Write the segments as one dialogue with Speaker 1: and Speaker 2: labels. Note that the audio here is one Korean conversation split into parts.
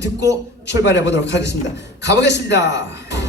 Speaker 1: 듣고 출발해 보도록 하겠습니다. 가보겠습니다.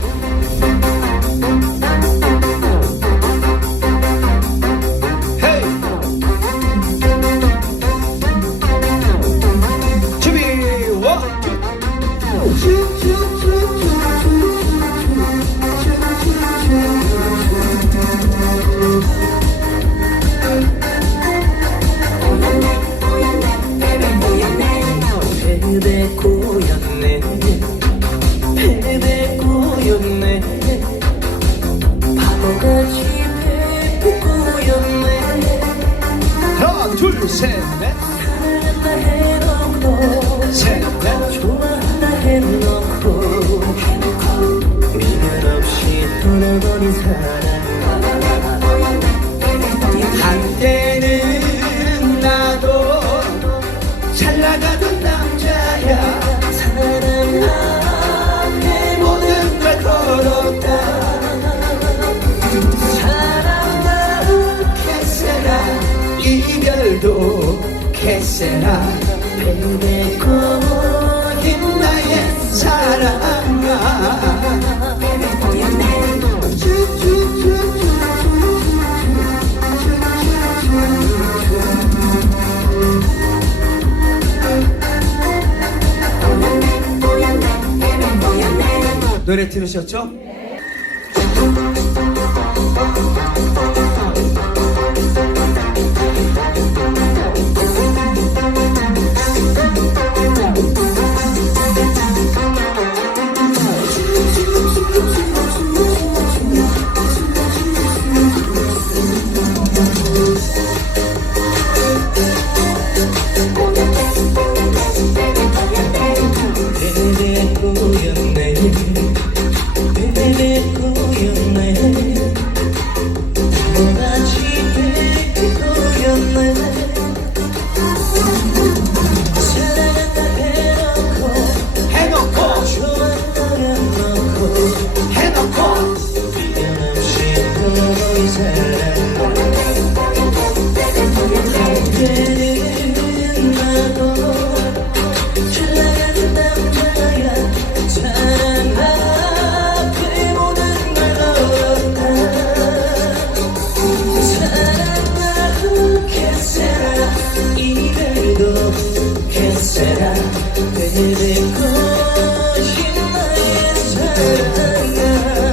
Speaker 1: 노래 들으셨죠?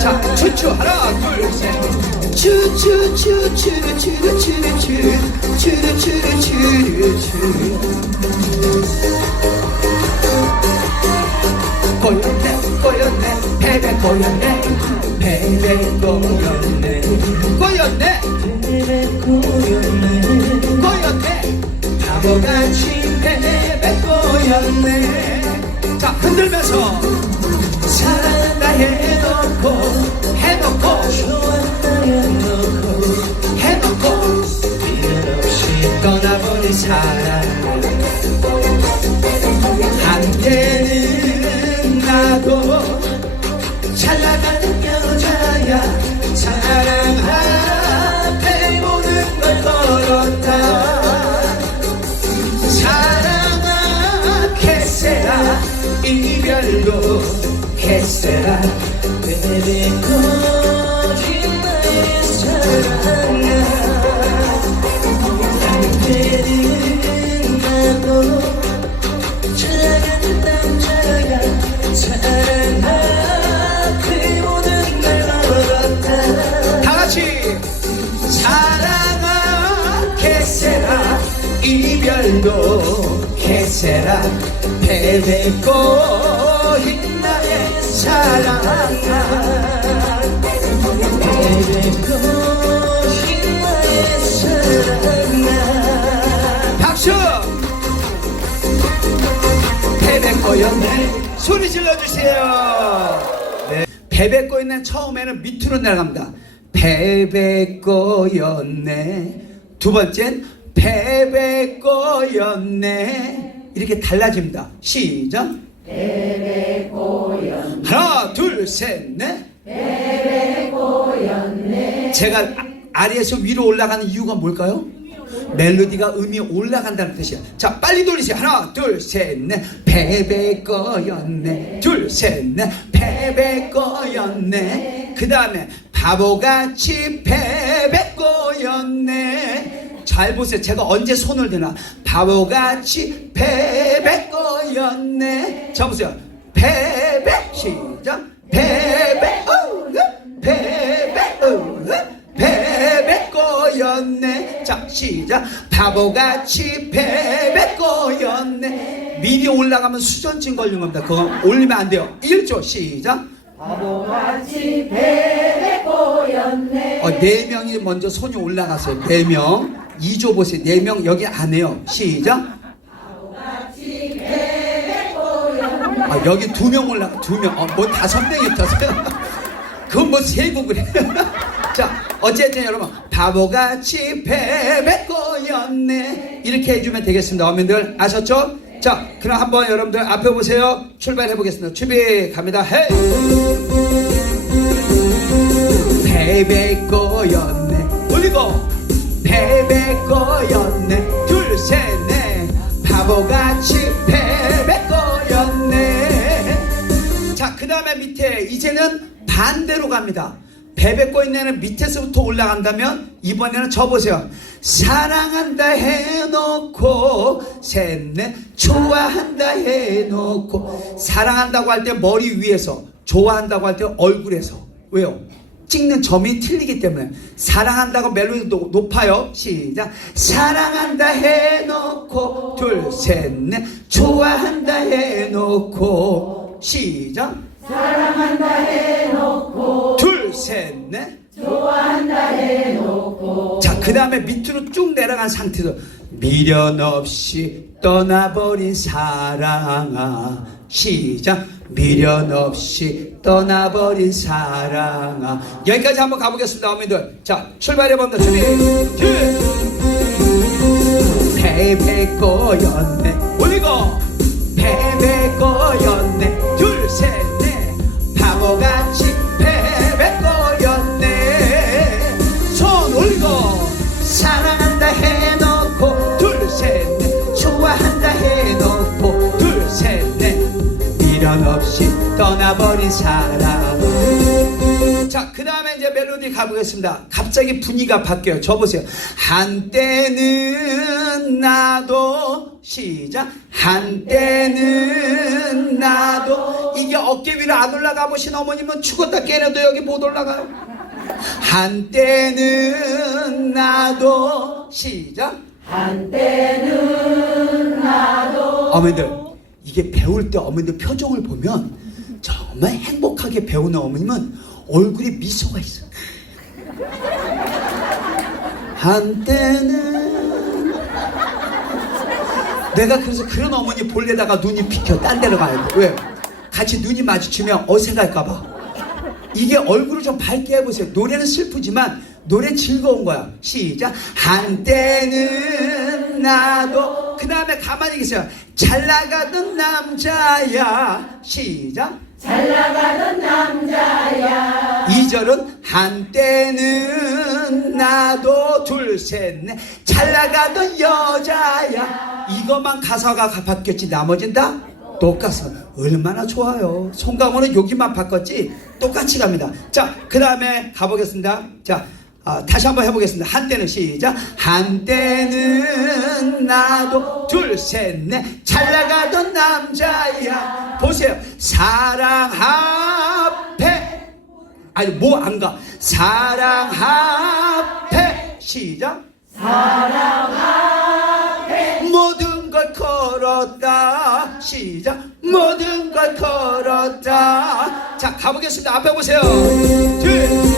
Speaker 2: 자
Speaker 1: 추추 하나 둘셋. 꼬였네 꼬였네 배배 꼬였네 배배 꼬였네 꼬였네 바보같이 배배 꼬였네. 자 흔들면서 사랑한다 해놓고 해놓고
Speaker 2: 좋아한다 해놓고
Speaker 1: 해놓고
Speaker 2: 미련 없이
Speaker 1: 떠나버린 사랑. 한때는 나도 잘 나가는 여자야. 사랑 앞 이별도
Speaker 2: 베베 꽃이 나의 사랑아 한때는 나도 잘 나가는 남자야 사랑 앞에 모든 걸 걸었다.
Speaker 1: 다같이 사랑아 캐세라. 이별도 캐세라. 베베 꼬인 나의 사랑아.
Speaker 2: 베베 꽃이 나의 사랑아.
Speaker 1: 박수! 베베 꼬였네. 소리 질러주세요. 네. 베베 꼬였네. 처음에는 밑으로 내려갑니다. 베베 꼬였네. 두 번째는 베베 꼬였네 이렇게 달라집니다 시작 베베 하나 둘 셋넷 베베 꼬였네 제가 아- 아래에서 위로 올라가는 이유가 뭘까요? 멜로디가 음이 올라간다는 뜻이야. 자, 빨리 돌리세요. 하나, 둘, 셋, 넷. 패배 거였네. 둘, 셋, 넷. 패배 거였네. 그 다음에 바보같이 패배 거였네. 잘 보세요. 제가 언제 손을 대나. 바보같이 패배 거였네. 자, 보세요. 패배. 시작. 패배. 어, 패배. 어, 패배 거였네. 자, 시작. 바보같이 패배 거였네. 미리 올라가면 수전증 걸린 겁니다. 그거 올리면 안 돼요. 1조 시작.
Speaker 3: 바보같이 배에 꼬였네
Speaker 1: 어, 네 명이 먼저 손이 올라갔어요. 네 명. 2조 보세요. 네명 여기 안 해요. 시작. 아, 여기 두명 올라가. 두 명. 어, 뭐 다섯 명이 있었어요. 그건 뭐 세고 그래. 자, 어쨌든 여러분. 바보같이 패배 꼬였네. 이렇게 해주면 되겠습니다. 어머님들 아셨죠? 자, 그럼 한번 여러분들 앞에 보세요. 출발해 보겠습니다. 준비 갑니다. 헤이! 패배 꼬였네 올리고 패배 꼬였네. 둘 셋 넷. 바보같이 패배 꼬였네. 자 그 다음에 밑에 이제는 반대로 갑니다. 패배 꼬였네는 밑에서부터 올라간다면 이번에는 저 보세요. 사랑한다 해놓고 셋넷. 좋아한다 해놓고. 사랑한다고 할 때 머리 위에서 좋아한다고 할 때 얼굴에서. 왜요? 찍는 점이 틀리기 때문에 사랑한다고 멜로디 도 높아요. 시작. 사랑한다 해놓고 둘 셋 넷 좋아한다 해놓고 시작.
Speaker 3: 사랑한다 해놓고
Speaker 1: 둘 셋 넷.
Speaker 3: 좋아한다 해놓고
Speaker 1: 자, 그 다음에 밑으로 쭉 내려간 상태에서 미련 없이 떠나버린 사랑아. 시작. 미련 없이 떠나버린 사랑아. 여기까지 한번 가보겠습니다, 어머니들. 자, 출발해봅니다. 준비. 둘. 패배 꼬였네. 미련 없이 떠나버린 사람. 자, 그 다음에 이제 멜로디 가보겠습니다. 갑자기 분위기가 바뀌어요. 저 보세요. 한때는 나도, 시작. 한때는 나도. 이게 어깨 위로 안 올라가 보신 어머님은 죽었다 깨려도 여기 못 올라가요. 한때는 나도, 시작.
Speaker 3: 한때는 나도
Speaker 1: 어머니들 이게 배울 때 어머니들 표정을 보면 정말 행복하게 배우는 어머님은 얼굴에 미소가 있어. 한때는 내가 그래서 그런 어머니 볼래다가 눈이 비켜 딴 데로 가야 돼. 왜? 같이 눈이 마주치면 어색할까봐. 이게 얼굴을 좀 밝게 해보세요. 노래는 슬프지만 노래 즐거운 거야. 시작. 한때는 나도 그 다음에 가만히 계세요. 잘 나가던 남자야. 시작.
Speaker 3: 잘 나가던 남자야.
Speaker 1: 2절은 한때는 나도 둘 셋 넷. 잘 나가던 여자야. 이것만 가사가 바뀌었지. 나머진 다 똑같아. 얼마나 좋아요. 송강호는 여기만 바꿨지. 똑같이 갑니다. 자 그 다음에 가보겠습니다. 자 아, 다시 한번 해보겠습니다 한때는 시작 한때는 나도 둘 셋 넷 잘 나가던 남자야 보세요 사랑 앞에 아니 뭐 안 가. 사랑 앞에 시작.
Speaker 3: 사랑 앞에
Speaker 1: 모든 걸 걸었다. 시작. 모든 걸 걸었다. 자 가보겠습니다. 앞에 보세요. 둘.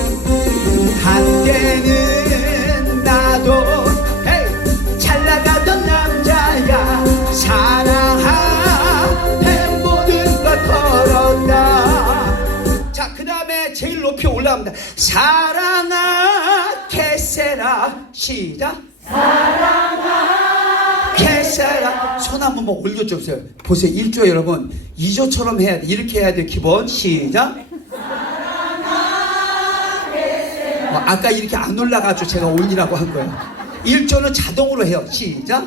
Speaker 1: 한때는 나도 헤이, 잘 나가던 남자야. 사랑 앞에 모든 걸 걸었다. 자, 그. 시작. 사랑아, 캐세라. 손 한 번만 올려주세요. 보세요. 1조 여러분. 2조처럼 해야 돼. 이렇게 해야 돼. 기본. 시작. 어, 아까 이렇게 안 올라가죠. 제가 올리라고 한 거예요. 일조는 자동으로 해요. 시작.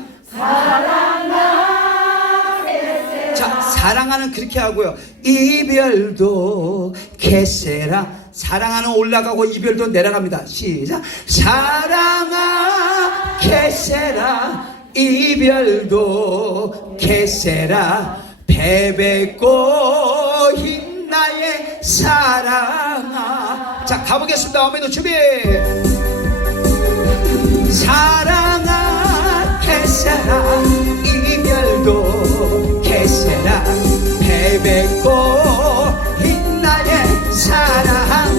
Speaker 1: 자, 사랑하는 그렇게 하고요. 이별도 개세라. 사랑하는 올라가고 이별도 내려갑니다. 시작. 사랑아 개세라. 이별도 개세라. 베베꼬인 나의 사랑아. 자, 가보겠습니다. 어머니도 준비. 사랑아 개세라 이별도 개세라 베베고 흰나의 사랑아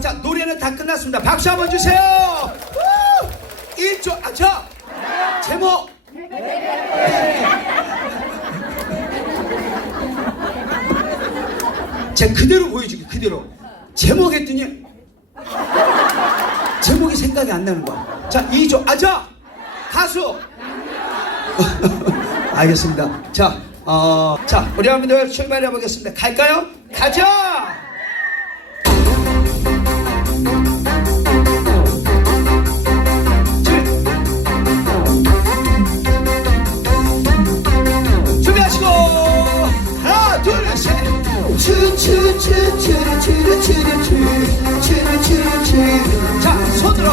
Speaker 1: 자 노래는 다 끝났습니다 박수 한번 주세요 우! 1조 아저 제목 보여줄게 그대로 제목 했더니 제목이 나는 거야. 자, 2조, 아자! 가수! 알겠습니다. 자, 어, 자, 우리 여러분들 출발해 보겠습니다. 갈까요? 가자! 자 손으로.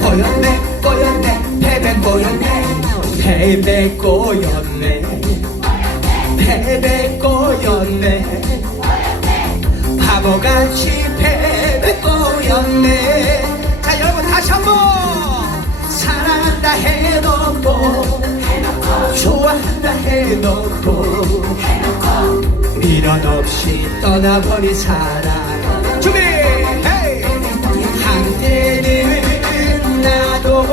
Speaker 1: 꼬였네 꼬였네 패배 꼬였네. 패배 꼬였네. 패배 꼬였네. 바보같이 패배 꼬였네. 자 여러분 다시 한번. 사랑한다 해놓고 좋아한다 해놓고 미련 없이 떠나버린 사랑 준비! 한때는 나도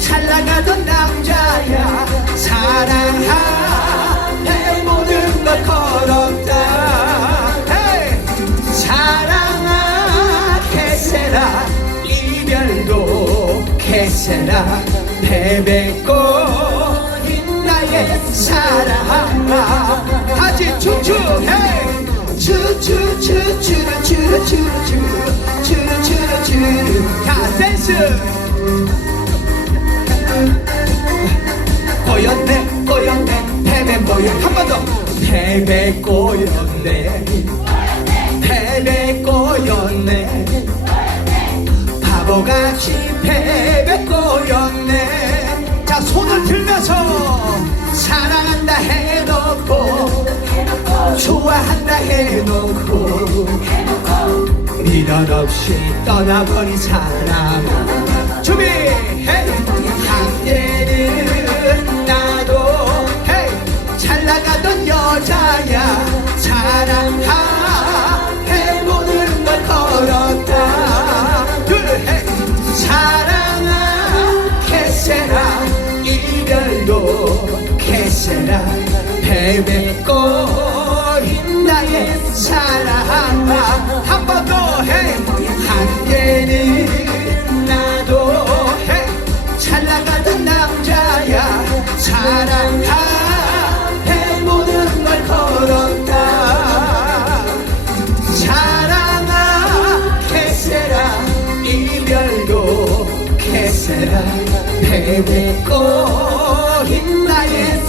Speaker 1: 잘 나가던 남자야. 사랑하에 모든 걸 걸었다. 사랑아 개세라. 이별도 개세라 베베꽃인 나의 사랑아. 다시 춤추 헤이! 추추추추추추추추추추추추추 자 댄스! 꼬였네 꼬였네 패배 꼬여 한번 더. 패배 꼬였네. 패배 꼬였네 바보같이 패배 꼬였네. 자 손을 들면서 사랑한다 해놓고 좋아한다 해놓고 미련 없이 떠나버린 사람. 준비 한때는 나도 헤이! 잘 나가던 여자야. 사랑하해 모든 걸 걸었다. 둘 헤이 개세라 베베꽃인 나의 사랑아 한 번 더 해. 한때는 나도 해 잘 나가던 남자야 사랑하해. 모든 걸 걸었다. 사랑아 개세라 이별도 개세라. 베베꽃인 나의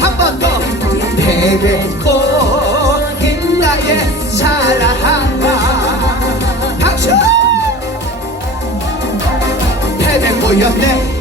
Speaker 1: 한 번 더. 내뱉고 힘나의 사랑 박수 내뱉고요 내